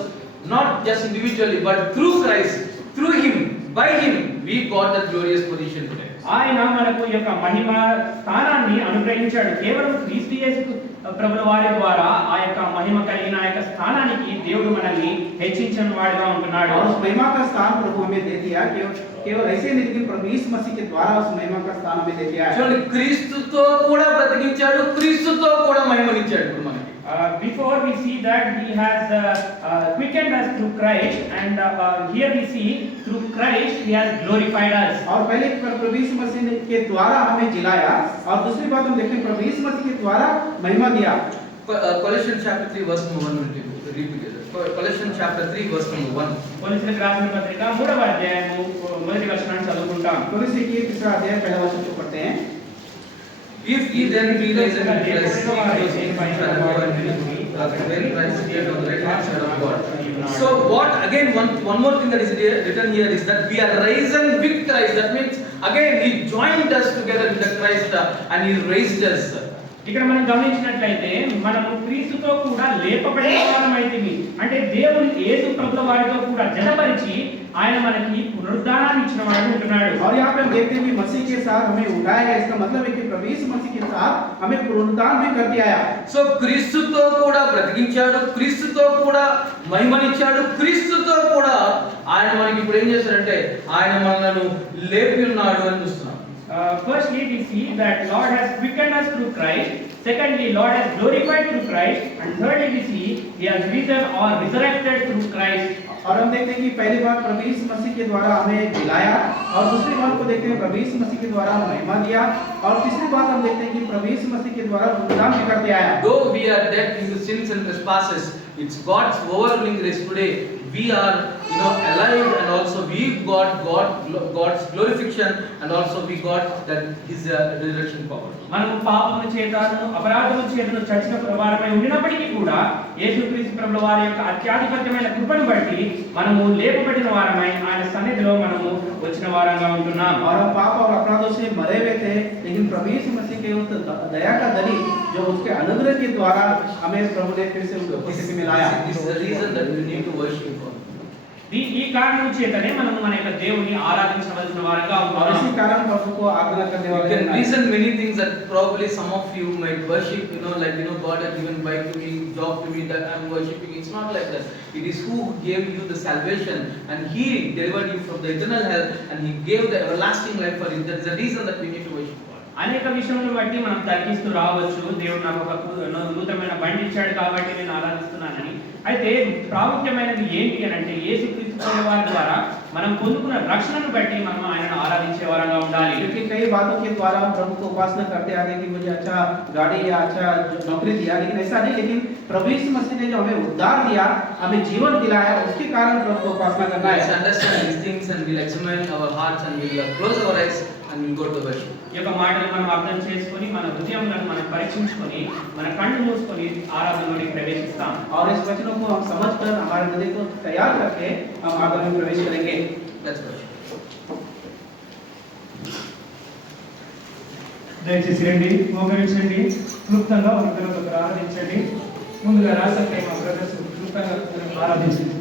not just individually, but through Christ, through Him, by Him, we got that glorious position today. ఆయన మనకు ఈ యొక్క మహిమ స్థానాన్ని అనుగ్రహించాడు. కేవలం క్రీస్తు యేసు ప్రభుల వారి ద్వారా ఆ యొక్క మహిమ కలిగిన ఆ యొక్క స్థానానికి దేవుడు మనల్ని హెచ్చించిన వాడిగా ఉంటున్నాడు. और उस महिमा का स्थान प्रभु हमें दे दिया, केवल ऐसे नहीं, लेकिन प्रभु यीशु मसीह के द्वारा उस महिमा का स्थान हमें दे दिया है. చూడండి, క్రీస్తుతో కూడా బ్రతికించాడు, క్రీస్తుతో కూడా మహిమనిచ్చాడు ఇప్పుడు మనకి. Before we see that He has quickened us through Christ, and here we see through Christ He has glorified us. और पहले प्रभु यीशु मसीह के द्वारा हमें जिलाया, और दूसरी बात हम देखते हैं प्रभु यीशु मसीह के द्वारा महिमा दिया. Colossians chapter 3 verse number 1 will read together. Colossians chapter 3 verse number 1. కొలస్సీయులకు రాసిన పత్రిక 3వ అధ్యాయము మొదటి వచనాన్ని చదువుకుంటాం. कोलोसी के 3रा अध्याय पहला वचन को पढ़ते हैं. If ye then be risen with Christ, seek those things which are above and beneath, where Christ is seated on the right hand side of God. So what again one more thing that is written here is that we are risen with Christ. That means again He joined us together with the Christ and He raised us. ఇక్కడ మనం గమనించినట్లయితే మనము క్రీస్తుతో కూడా లేపబడిన వారమైతిమి. అంటే దేవుడు యేసు ప్రభుల వారితో కూడా జతపరిచి ఆయన మనకి పునరుద్ధానాన్ని ఇచ్చిన వాడు ఉంటున్నాడు. और यहाँ पे हम देखते हैं कि मसीह के साथ हमें उठाया गया. इसका मतलब है कि प्रभु यीशु मसीह के साथ हमें पुनरुत्थान भी कर दिया है. సో క్రీస్తుతో కూడా బ్రతికించాడు, క్రీస్తుతో కూడా మహిమనిచ్చాడు, క్రీస్తుతో కూడా ఆయన మనకి ఇప్పుడు ఏం చేశారంటే ఆయన మనల్ని లేపి ఉన్నాడు అని చూస్తున్నాం. Firstly, we see that Lord has quickened us through Christ. Secondly, Lord has glorified through Christ. And thirdly, we see He has risen or resurrected through Christ. और हम देखते हैं कि पहली बात प्रभु यीशु मसीह के द्वारा हमें जिलाया, और दूसरी बात को देखते हैं प्रभु यीशु मसीह के द्वारा महिमा दिया, और तीसरी बात हम देखते हैं कि प्रभु यीशु मसीह के द्वारा पुनरुत्थान भी कर दिया है. Though we are dead in the sins and trespasses, it's God's overwhelming grace today. We are, alive, and also we got God's glorification, and also we got that His resurrection power. మనము పాపముల చేతను అపరాధముల చేతను చచ్చిన వారమై ఉండినప్పటికీ కూడా యేసుక్రీస్తు ప్రభుల వారి యొక్క అత్యాధిపత్యమైన కృపను బట్టి మనము లేపబడిన వారమై ఆయన సన్నిధిలో మనము వచ్చిన వారంగా ఉంటున్నాం. और हम पाप और अपराधों से मरे हुए थे, लेकिन प्रभु यीशु मसीह के उस दया का दली जो उसके अनुग्रह के द्वारा हमें प्रभु ने फिर से उपस्थिति में लाया. This is the reason that we need to worship God. ఈ కారణం చేతనే మనం మన యొక్క దేవుని ఆరాధించవలసిన వారంగా और ఉంటాం. इसी कारण प्रभु को आराधना करने You वाले can हैं. reason many things that probably some of you might worship, God has given bike to me, job to me, that I'm worshiping. It's not like that. It is who gave you the salvation, and He delivered you from the eternal hell, and He gave the everlasting life for you. That's the reason that we need to worship God. అనేక విషయములను బట్టి మనం తర్కిస్తూ రావచ్చు. దేవుడు నాకు ఒక నూతనమైన బండి ఇచ్చాడు కాబట్టి నేను ఆరాధిస్తున్నానని. అయితే ప్రాముఖ్యమైనది ఏంటి అని అంటే యేసుక్రీస్తు వారి ద్వారా మనం పొందుకున్న రక్షణను బట్టి మనం ఆయనను ఆరాధించే వారంగా ఉండాలి. क्योंकि कई बातों के द्वारा हम प्रभु को उपासना करते आते हैं कि मुझे अच्छा गाड़ी या अच्छा नौकरी दिया, लेकिन ऐसा नहीं. लेकिन प्रभु यीशु मसीह ने जो हमें उद्धार दिया, हमें जीवन दिलाया, उसके कारण प्रभु को उपासना करना Let's है. understand these things, and we'll examine our hearts, and we'll close our eyes, and we'll go to worship. ఈ యొక్క మాటలు మనం అర్థం చేసుకొని మన హృదయములను మనం పరీక్షించుకొని మన కళ్ళు మూసుకొని ఆరాధనలోకి ప్రవేశిస్తాం. और इस वचनों को हम समझकर हमारे हृदय को तैयार करके हम आराधना में प्रवेश करेंगे. Let's worship. దయచేసి రండి, మోకరించండి, క్లుప్తంగా ఒకరికొకరు ఆరాధించండి. ముందుగా రాసే మా బ్రదర్స్ క్లుప్తంగా ఆరాధించండి.